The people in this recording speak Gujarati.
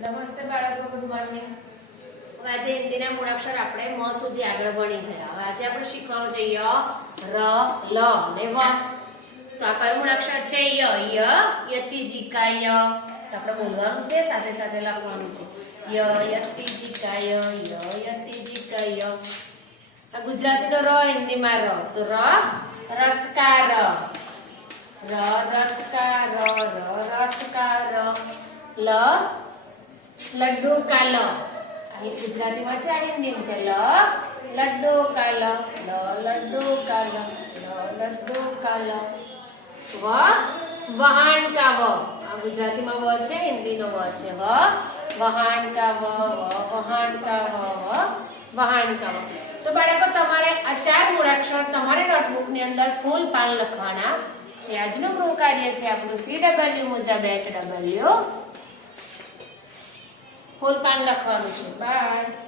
નમસ્તે બાળકો, ગુડ મોર્નિંગ. આજે હિન્દીના મૂળાક્ષર આપણે મ સુધી આગળ ભણી ગયા. હવે આજે આપણે શીખવાનું છે ય, ર, લ અને વ. તો આ કયો મૂળાક્ષર છે? ય. ય યતિ જીકાય. તો આપણે બોલવાનું છે, સાથે સાથે લખવાનું છે. ય યતિ જીકાય, ય યતિ જીકાય. આ ગુજરાતીનો ર, હિન્દીમાં ર. તો ર રથકાર, ર રથકાર, ર રથકાર. લ લડ્ડુ કા લ. આ ગુજરાતીમાં છે, આ હિન્દીમાં છે. લ લડ્ડુ કા લ, લ લડ્ડુ કા લ, લ લડ્ડુ કા લ. વ વહાણ કા વ. આ ગુજરાતીમાં વ છે, હિન્દીનો વ છે. વ વહાણ કા વ, વ વહાણ કા વ, વ વહાણ કા વ. તો બાળકો, તમારે આ ચાર મૂળાક્ષર તમારી નોટબુકની અંદર ફૂલ પાન લખવાના છે. આજનું ગૃહ કાર્ય છે આપણું CW મુજબ HW. ફૂલ પાન લખવાનું છે. બાય.